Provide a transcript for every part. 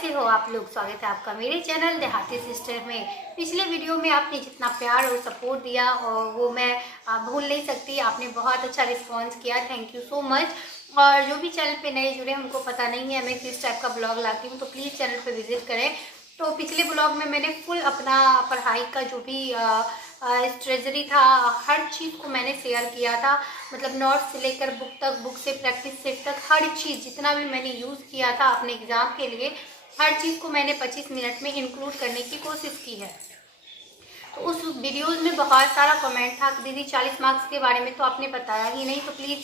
कैसे हो आप लोग। स्वागत है आपका मेरे चैनल देहाती सिस्टर में। पिछले वीडियो में आपने जितना प्यार और सपोर्ट दिया और वो मैं भूल नहीं सकती। आपने बहुत अच्छा रिस्पांस किया, थैंक यू सो मच। और जो भी चैनल पे नए जुड़े हैं उनको पता नहीं है मैं किस टाइप का ब्लॉग लाती हूँ, तो प्लीज़ चैनल पे विजिट करें। तो पिछले ब्लॉग में मैंने फुल अपना पढ़ाई का जो भी ट्रेजरी था, हर चीज़ को मैंने शेयर किया था। मतलब नोट्स से लेकर बुक तक, बुक से प्रैक्टिस सेट तक, हर चीज़ जितना भी मैंने यूज़ किया था अपने एग्ज़ाम के लिए, हर चीज़ को मैंने 25 मिनट में इंक्लूड करने की कोशिश की है। तो उस वीडियोज़ में बहुत सारा कमेंट था कि दीदी 40 मार्क्स के बारे में तो आपने बताया ही नहीं, तो प्लीज़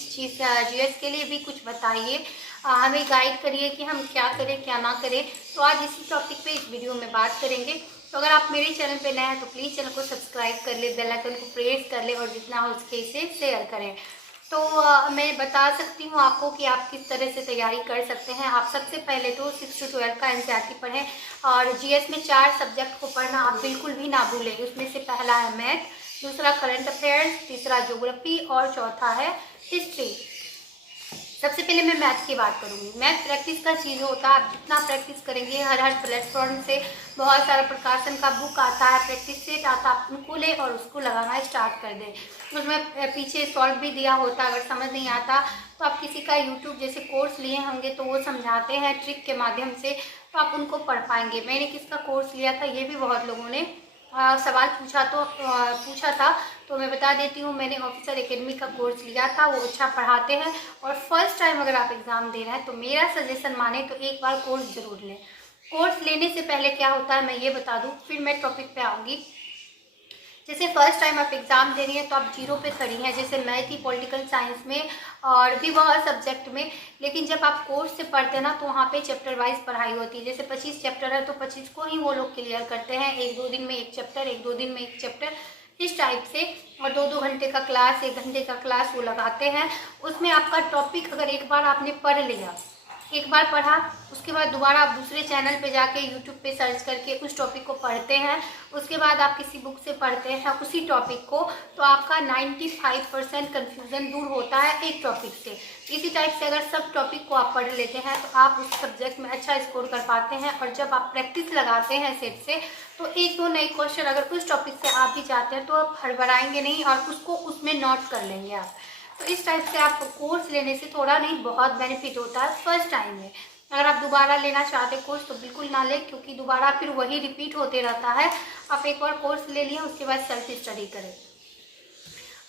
जीएस के लिए भी कुछ बताइए, हमें गाइड करिए कि हम क्या करें क्या ना करें। तो आज इसी टॉपिक पे इस वीडियो में बात करेंगे। तो अगर आप मेरे चैनल पे नए हैं तो प्लीज़ चैनल को सब्सक्राइब कर ले, बेल आइकन को प्रेस कर ले और जितना हो सके इसे शेयर करें। तो मैं बता सकती हूँ आपको कि आप किस तरह से तैयारी कर सकते हैं। आप सबसे पहले तो 6 to 12 का एनसीईआरटी पढ़ें और जीएस में 4 सब्जेक्ट को पढ़ना आप बिल्कुल भी ना भूलें। उसमें से पहला है मैथ, दूसरा करंट अफेयर्स, तीसरा ज्योग्राफी और चौथा है हिस्ट्री। सबसे पहले मैं मैथ की बात करूंगी। मैथ प्रैक्टिस का चीज़ होता है, आप जितना प्रैक्टिस करेंगे, हर प्लेटफॉर्म से बहुत सारा प्रकाशन का बुक आता है, प्रैक्टिस सेट आता है, आप उनको ले और उसको लगाना स्टार्ट कर दें। उसमें पीछे सॉल्व भी दिया होता है। अगर समझ नहीं आता तो आप किसी का यूट्यूब जैसे कोर्स लिए होंगे तो वो समझाते हैं ट्रिक के माध्यम से, तो आप उनको पढ़ पाएंगे। मैंने किसका कोर्स लिया था ये भी बहुत लोगों ने सवाल पूछा था, तो मैं बता देती हूँ। मैंने ऑफिसर एकेडमी का कोर्स लिया था, वो अच्छा पढ़ाते हैं। और फर्स्ट टाइम अगर आप एग्ज़ाम दे रहे हैं तो मेरा सजेशन माने तो एक बार कोर्स ज़रूर लें। कोर्स लेने से पहले क्या होता है मैं ये बता दूँ, फिर मैं टॉपिक पे आऊँगी। जैसे फर्स्ट टाइम आप एग्ज़ाम दे रही हैं तो आप जीरो पे खड़ी हैं, जैसे मैं थी पॉलिटिकल साइंस में और भी बहुत सब्जेक्ट में। लेकिन जब आप कोर्स से पढ़ते हैं ना तो वहाँ पे चैप्टर वाइज पढ़ाई होती है। जैसे 25 चैप्टर है तो 25 को ही वो लोग क्लियर करते हैं, 1-2 दिन में एक चैप्टर, 1-2 दिन में एक चैप्टर, इस टाइप से। और 2-2 घंटे का क्लास, 1 घंटे का क्लास वो लगाते हैं। उसमें आपका टॉपिक अगर एक बार आपने पढ़ लिया, एक बार पढ़ा, उसके बाद दोबारा आप दूसरे चैनल पे जाके यूट्यूब पे सर्च करके उस टॉपिक को पढ़ते हैं, उसके बाद आप किसी बुक से पढ़ते हैं उसी टॉपिक को, तो आपका 95% कन्फ्यूज़न दूर होता है एक टॉपिक से। इसी टाइप से अगर सब टॉपिक को आप पढ़ लेते हैं तो आप उस सब्जेक्ट में अच्छा स्कोर कर पाते हैं। और जब आप प्रैक्टिस लगाते हैं सेट से तो 1-2 नए क्वेश्चन अगर उस टॉपिक से आप भी जाते हैं तो आप हड़बड़ाएंगे नहीं और उसको उसमें नोट कर लेंगे आप। तो इस टाइप से आप कोर्स लेने से थोड़ा नहीं बहुत बेनिफिट होता है फर्स्ट टाइम में। अगर आप दोबारा लेना चाहते कोर्स तो बिल्कुल ना लें, क्योंकि दोबारा फिर वही रिपीट होते रहता है। आप एक बार कोर्स ले लिया उसके बाद सेल्फ स्टडी करें।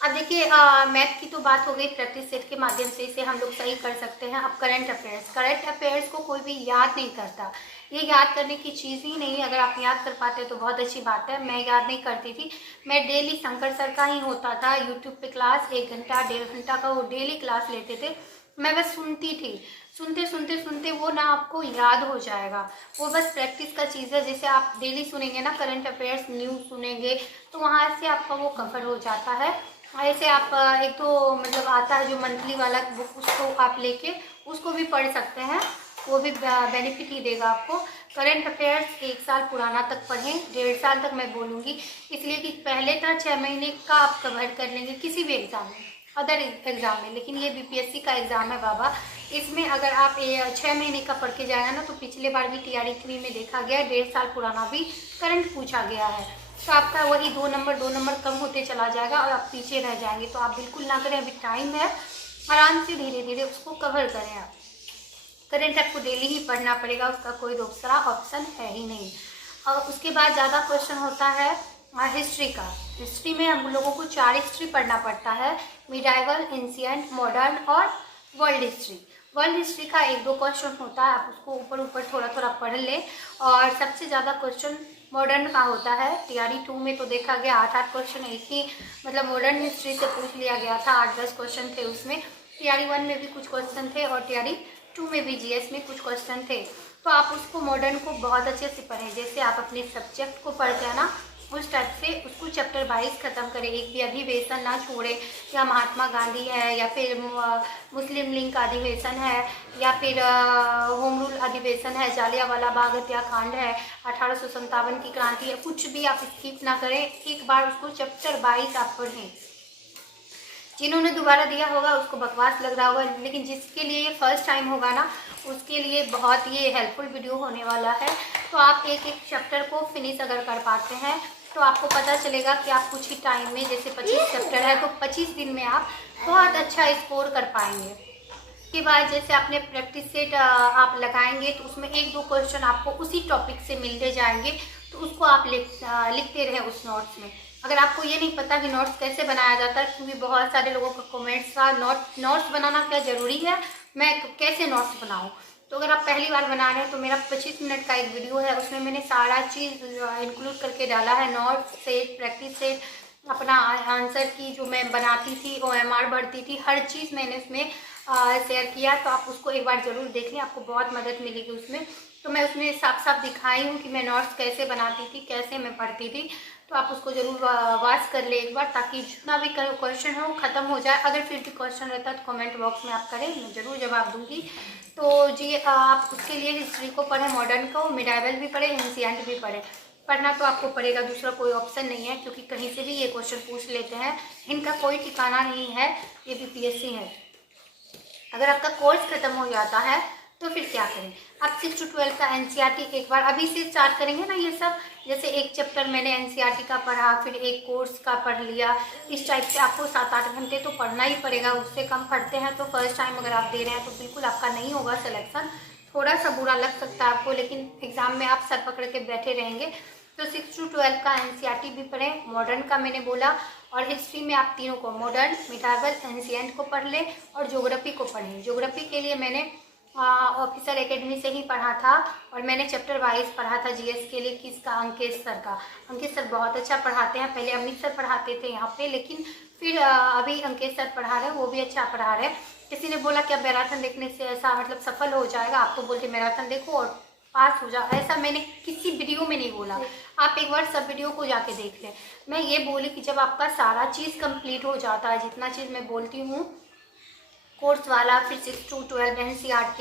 अब देखिए मैथ की तो बात हो गई, प्रैक्टिस सेट के माध्यम से इसे हम लोग सही कर सकते हैं। अब करंट अफेयर्स को कोई भी याद नहीं करता, ये याद करने की चीज़ ही नहीं है। अगर आप याद कर पाते तो बहुत अच्छी बात है। मैं याद नहीं करती थी, मैं डेली शंकर सर का ही होता था यूट्यूब पे क्लास, 1 घंटा 1.5 घंटा का वो डेली क्लास लेते थे। मैं बस सुनती थी, सुनते सुनते सुनते वो ना आपको याद हो जाएगा। वो बस प्रैक्टिस का चीज़ है। जैसे आप डेली सुनेंगे ना करंट अफेयर्स न्यूज़ सुनेंगे तो वहाँ से आपका वो कवर हो जाता है। ऐसे आप एक तो मतलब आता है जो मंथली वाला बुक, उसको आप लेके उसको भी पढ़ सकते हैं, वो भी बेनिफिट ही देगा आपको। करंट अफेयर्स 1 साल पुराना तक पढ़ें, 1.5 साल तक मैं बोलूँगी, इसलिए कि पहले था 6 महीने का आप कवर कर लेंगे किसी भी एग्ज़ाम में, अदर एग्ज़ाम में। लेकिन ये बीपीएससी का एग्ज़ाम है बाबा, इसमें अगर आप 6 महीने का पढ़ के जाएगा ना तो पिछले बार भी TRE 3 में देखा गया 1.5 साल पुराना भी करंट पूछा गया है। तो आपका वही 2 नंबर कम होते चला जाएगा और आप पीछे रह जाएंगे। तो आप बिल्कुल ना करें, अभी टाइम है, आराम से धीरे धीरे उसको कवर करें। आप करंट आपको डेली ही पढ़ना पड़ेगा, उसका कोई दूसरा ऑप्शन है ही नहीं। और उसके बाद ज़्यादा क्वेश्चन होता है हिस्ट्री का। हिस्ट्री में हम लोगों को 4 हिस्ट्री पढ़ना पड़ता है, मिडाइवल, एंशिएंट, मॉडर्न और वर्ल्ड हिस्ट्री। वर्ल्ड हिस्ट्री का 1-2 क्वेश्चन होता है, आप उसको ऊपर ऊपर थोड़ा थोड़ा पढ़ लें। और सबसे ज़्यादा क्वेश्चन मॉडर्न का होता है। TRE 2 में तो देखा गया 8-8 क्वेश्चन एक ही मतलब मॉडर्न हिस्ट्री से पूछ लिया गया था, 8-10 क्वेश्चन थे उसमें। TRE 1 में भी कुछ क्वेश्चन थे और TRE 2 में भी GS में कुछ क्वेश्चन थे। तो आप उसको मॉडर्न को बहुत अच्छे से पढ़ें, जैसे आप अपने सब्जेक्ट को पढ़ते हैं ना उस टाइप से उसको चैप्टर वाइज ख़त्म करें, एक भी अधिवेशन ना छोड़े। या महात्मा गांधी है, या फिर मुस्लिम लीग का अधिवेशन है, या फिर होम रूल अधिवेशन है, जालियांवाला बाग हत्याकांड है, 1857 की क्रांति है, कुछ भी आप स्किप ना करें, एक बार उसको चैप्टर वाइज आप पढ़ें। जिन्होंने दोबारा दिया होगा उसको बकवास लग रहा होगा, लेकिन जिसके लिए ये फर्स्ट टाइम होगा ना उसके लिए बहुत ये हेल्पफुल वीडियो होने वाला है। तो आप एक एक चैप्टर को फिनिश अगर कर पाते हैं तो आपको पता चलेगा कि आप कुछ ही टाइम में, जैसे 25 चैप्टर है तो 25 दिन में आप बहुत अच्छा स्कोर कर पाएंगे। के बाद जैसे आपने प्रैक्टिस सेट आप लगाएंगे तो उसमें 1-2 क्वेश्चन आपको उसी टॉपिक से मिलते जाएंगे, तो उसको आप लिखते रहें उस नोट्स में। अगर आपको ये नहीं पता कि नोट्स कैसे बनाया जाता है, क्योंकि बहुत सारे लोगों का कमेंट्स था नोट्स बनाना क्या ज़रूरी है, मैं कैसे नोट्स बनाऊँ। तो अगर आप पहली बार बना रहे हैं तो मेरा 25 मिनट का एक वीडियो है, उसमें मैंने सारा चीज़ इंक्लूड करके डाला है। नोट्स सेट, प्रैक्टिस सेट, अपना आंसर की जो मैं बनाती थी, OMR भरती थी, हर चीज़ मैंने उसमें शेयर किया। तो आप उसको एक बार ज़रूर देख लें, आपको बहुत मदद मिलेगी उसमें। तो मैं उसमें साफ साफ दिखाई हूँ कि मैं नोट्स कैसे बनाती थी, कैसे मैं पढ़ती थी। तो आप उसको ज़रूर वाच कर ले एक बार, ताकि जितना भी क्वेश्चन हो ख़त्म हो जाए। अगर फिर भी क्वेश्चन रहता है तो कमेंट बॉक्स में आप करें, मैं ज़रूर जवाब दूँगी। तो जी आप उसके लिए हिस्ट्री को पढ़ें, मॉडर्न को, मिडाइवल भी पढ़ें, एंशिएंट भी पढ़ें। पढ़ना तो आपको पड़ेगा, दूसरा कोई ऑप्शन नहीं है, क्योंकि कहीं से भी ये क्वेश्चन पूछ लेते हैं, इनका कोई ठिकाना नहीं है, ये BPSC है। अगर आपका कोर्स खत्म हो जाता है तो फिर क्या करें, आप 6 to 12 का NCERT एक बार अभी से स्टार्ट करेंगे ना ये सब। जैसे एक चैप्टर मैंने NCERT का पढ़ा, फिर एक कोर्स का पढ़ लिया, इस टाइप से आपको 7-8 घंटे तो पढ़ना ही पड़ेगा। उससे कम पढ़ते हैं तो फर्स्ट टाइम अगर आप दे रहे हैं तो बिल्कुल आपका नहीं होगा सिलेक्शन। थोड़ा सा बुरा लग सकता है आपको, लेकिन एग्ज़ाम में आप सर पकड़ के बैठे रहेंगे। तो 6 to 12 का NCERT भी पढ़ें, मॉडर्न का मैंने बोला, और हिस्ट्री में आप तीनों को, मॉडर्न, मिडाइवल, एंशिएंट को पढ़ लें, और ज्योग्राफी को पढ़ें। ज्योग्राफी के लिए मैंने ऑफिसर एकेडमी से ही पढ़ा था, और मैंने चैप्टर वाइज पढ़ा था GS के लिए। किसका? अंकित सर का। अंकित सर बहुत अच्छा पढ़ाते हैं, पहले अमित सर पढ़ाते थे यहाँ पे, लेकिन फिर अभी अंकित सर पढ़ा रहे हैं, वो भी अच्छा पढ़ा रहे हैं। किसी ने बोला क्या मैराथन देखने से ऐसा मतलब सफल हो जाएगा, आप तो बोलते मैराथन देखो और पास हो जाओ, ऐसा मैंने किसी वीडियो में नहीं बोला। आप एक बार सब वीडियो को जाके देख लें। मैं ये बोली कि जब आपका सारा चीज़ कंप्लीट हो जाता है, जितना चीज़ मैं बोलती हूँ कोर्स वाला, फिर 6 to 12 NCERT,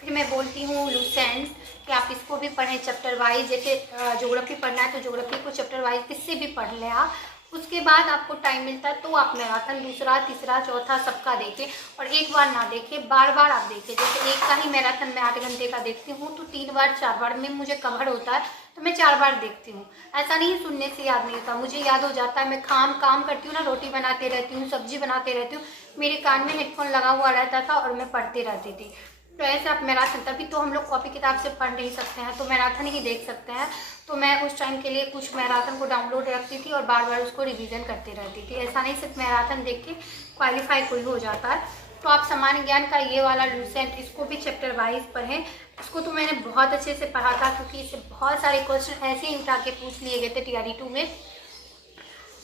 फिर मैं बोलती हूँ लूसेंट कि आप इसको भी पढ़ें चैप्टर वाइज। जैसे ज्योग्राफी पढ़ना है तो ज्योग्राफी को चैप्टर वाइज किससे भी पढ़ लें आप। उसके बाद आपको टाइम मिलता है तो आप मैराथन दूसरा, तीसरा, चौथा सबका देखें, और एक बार ना देखें, बार बार आप देखें। जैसे एक का ही मैराथन मैं 8 घंटे का देखती हूँ तो 3 बार 4 बार में मुझे कवर होता है, तो मैं 4 बार देखती हूँ। ऐसा नहीं सुनने से याद नहीं होता, मुझे याद हो जाता है। मैं काम करती हूँ ना, रोटी बनाते रहती हूँ, सब्जी बनाते रहती हूँ, मेरे कान में हेडफोन लगा हुआ रहता था और मैं पढ़ती रहती थी। तो ऐसे आप मैराथन, तभी तो हम लोग कॉपी किताब से पढ़ नहीं सकते हैं, तो मैराथन ही देख सकते हैं। तो मैं उस टाइम के लिए कुछ मैराथन को डाउनलोड रखती थी और बार बार उसको रिवीजन करती रहती थी। ऐसा नहीं सिर्फ मैराथन देख के क्वालिफाई कोई हो जाता है। तो आप सामान्य ज्ञान का ये वाला लूसेंट, इसको भी चैप्टर वाइज पढ़ें। इसको तो मैंने बहुत अच्छे से पढ़ा था, क्योंकि इससे बहुत सारे क्वेश्चन ऐसे ही उठा के पूछ लिए गए थे TRE2 में।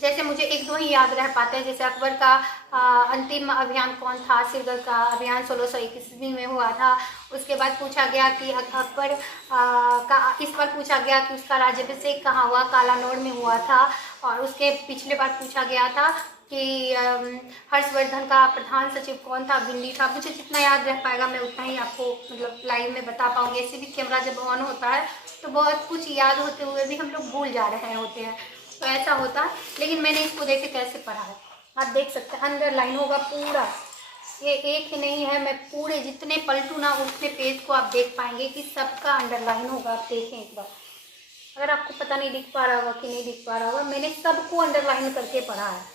जैसे मुझे 1-2 ही याद रह पाते हैं। जैसे अकबर का अंतिम अभियान कौन था? सिरगढ़ का अभियान 1621 में हुआ था। उसके बाद पूछा गया कि अकबर का इस बार पूछा गया कि उसका राज्याभिषेक कहाँ हुआ? कालानौर में हुआ था। और उसके पिछले बार पूछा गया था कि हर्षवर्धन का प्रधान सचिव कौन था? भिंडी था। मुझे जितना याद रह पाएगा मैं उतना ही आपको मतलब लाइव में बता पाऊँगी। ऐसे भी कैमरा जब ऑन होता है तो बहुत कुछ याद होते हुए भी हम लोग भूल जा रहे होते हैं, तो ऐसा होता है। लेकिन मैंने इसको देखे कैसे पढ़ा है, आप देख सकते हैं, अंडरलाइन होगा पूरा। ये एक ही नहीं है, मैं पूरे जितने पलटू ना उतने पेज को आप देख पाएंगे कि सबका अंडरलाइन होगा। आप देखें एक बार, अगर आपको पता नहीं दिख पा रहा होगा कि नहीं दिख पा रहा होगा, मैंने सबको अंडरलाइन करके पढ़ा है।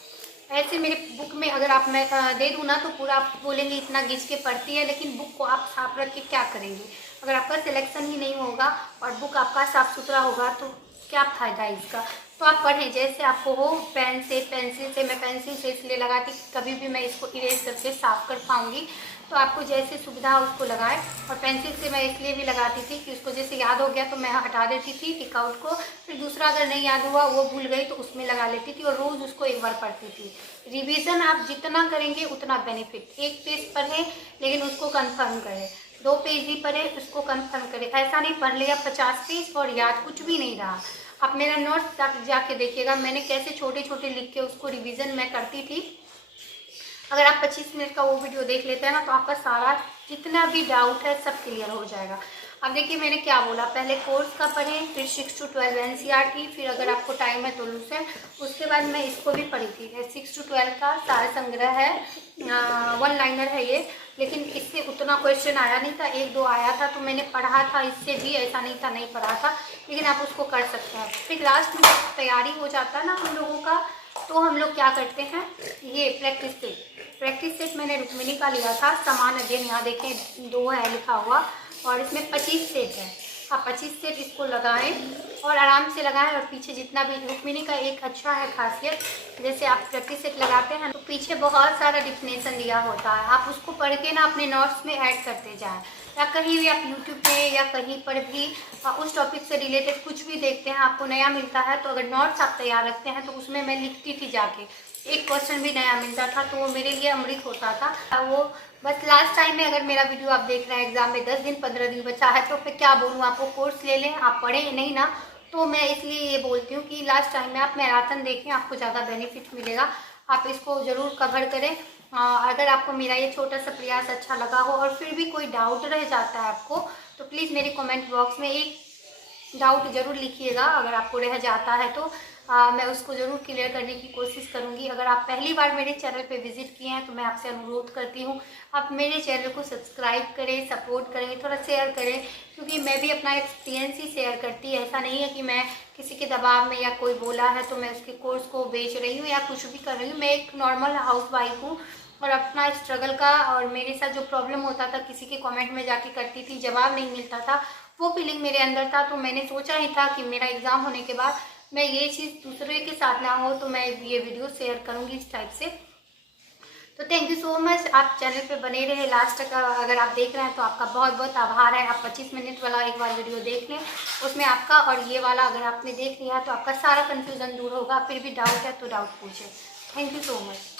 ऐसे मेरे बुक में अगर आप मैं दे दूँ ना तो पूरा आप बोलेंगे इतना घिस के पढ़ती है, लेकिन बुक को आप साफ रख के क्या करेंगे? अगर आपका सिलेक्शन ही नहीं होगा और बुक आपका साफ़ सुथरा होगा तो क्या फ़ायदा है इसका? तो आप पढ़ें जैसे आपको हो, पेन से, पेंसिल से। मैं पेंसिल से इसलिए लगाती कभी भी मैं इसको इरेज करके साफ कर पाऊँगी, तो आपको जैसे सुविधा हो उसको लगाएं। और पेंसिल से मैं इसलिए भी लगाती थी कि उसको जैसे याद हो गया तो मैं हटा देती थी टिक आउट को, फिर दूसरा अगर नहीं याद हुआ, वो भूल गई तो उसमें लगा लेती थी, और रोज़ उसको एक बार पढ़ती थी। रिवीजन आप जितना करेंगे उतना बेनिफिट। एक पेज पढ़ें लेकिन उसको कन्फर्म करें, 2 पेज भी पढ़ें उसको कन्फर्म करें। ऐसा नहीं पढ़ लिया 50 पेज और याद कुछ भी नहीं रहा। आप मेरा नोट्स जाके देखिएगा, मैंने कैसे छोटे छोटे लिख के उसको रिवीजन मैं करती थी। अगर आप 25 मिनट का वो वीडियो देख लेते हैं ना तो आपका सारा जितना भी डाउट है सब क्लियर हो जाएगा। अब देखिए मैंने क्या बोला, पहले कोर्स का पढ़ें, फिर 6 to 12 एनसीईआरटी, फिर अगर आपको टाइम है तो लूसेंट, उसके बाद मैं इसको भी पढ़ी थी। 6 to 12 का सारा संग्रह है, 1 लाइनर है ये, लेकिन इससे उतना क्वेश्चन आया नहीं था, 1-2 आया था तो मैंने पढ़ा था, इससे भी ऐसा नहीं था नहीं पढ़ा था, लेकिन आप उसको कर सकते हैं। फिर लास्ट में जब तैयारी हो जाता है ना हम लोगों का, तो हम लोग क्या करते हैं, ये प्रैक्टिस सेट मैंने रुक्मिणी का लिया था, समान अध्ययन, यहाँ देखें 2 है लिखा हुआ, और इसमें 25 सेट है। आप 25 सेट इसको लगाएं और आराम से लगाएं, और पीछे जितना भी, रुक्मिणी का एक अच्छा है खासियत, जैसे आप प्रैक्टिस सेट लगाते हैं तो पीछे बहुत सारा डिफिनेशन दिया होता है, आप उसको पढ़ के ना अपने नोट्स में ऐड करते जाएं, या कहीं भी आप यूट्यूब पे या कहीं पर भी उस टॉपिक से रिलेटेड कुछ भी देखते हैं, आपको नया मिलता है, तो अगर नोट्स आप तैयार रखते हैं तो उसमें मैं लिखती थी जाके, एक क्वेश्चन भी नया मिलता था तो वो मेरे लिए अमृत होता था। वो बस लास्ट टाइम में, अगर मेरा वीडियो आप देख रहे हैं, एग्जाम में 10 दिन 15 दिन बचा है, तो फिर क्या बोलूँ आपको, कोर्स ले लें, आप पढ़ें नहीं ना, तो मैं इसलिए ये बोलती हूँ कि लास्ट टाइम में आप मैराथन देखें, आपको ज़्यादा बेनिफिट मिलेगा, आप इसको ज़रूर कवर करें। अगर आपको मेरा ये छोटा सा प्रयास अच्छा लगा हो और फिर भी कोई डाउट रह जाता है आपको, तो प्लीज़ मेरे कमेंट बॉक्स में एक डाउट ज़रूर लिखिएगा, अगर आपको रह जाता है तो मैं उसको ज़रूर क्लियर करने की कोशिश करूँगी। अगर आप पहली बार मेरे चैनल पे विजिट किए हैं तो मैं आपसे अनुरोध करती हूँ, आप मेरे चैनल को सब्सक्राइब करें, सपोर्ट करें, थोड़ा शेयर करें, क्योंकि मैं भी अपना एक्सपीरियंस ही शेयर करती है, ऐसा नहीं है कि मैं किसी के दबाव में या कोई बोला है तो मैं उसके कोर्स को बेच रही हूँ या कुछ भी कर रही हूँ। मैं एक नॉर्मल हाउस वाइफ हूँ और अपना स्ट्रगल का, और मेरे साथ जो प्रॉब्लम होता था, किसी के कमेंट में जाके करती थी, जवाब नहीं मिलता था, वो फीलिंग मेरे अंदर था, तो मैंने सोचा ही था कि मेरा एग्ज़ाम होने के बाद मैं ये चीज़ दूसरे के साथ ना हो, तो मैं ये वीडियो शेयर करूँगी इस टाइप से। तो थैंक यू सो मच, आप चैनल पे बने रहे लास्ट तक, अगर आप देख रहे हैं तो आपका बहुत बहुत आभार है। आप 25 मिनट वाला एक बार वीडियो देख लें, उसमें आपका और ये वाला अगर आपने देख लिया तो आपका सारा कन्फ्यूज़न दूर होगा, फिर भी डाउट है तो डाउट पूछें। Thank you so much.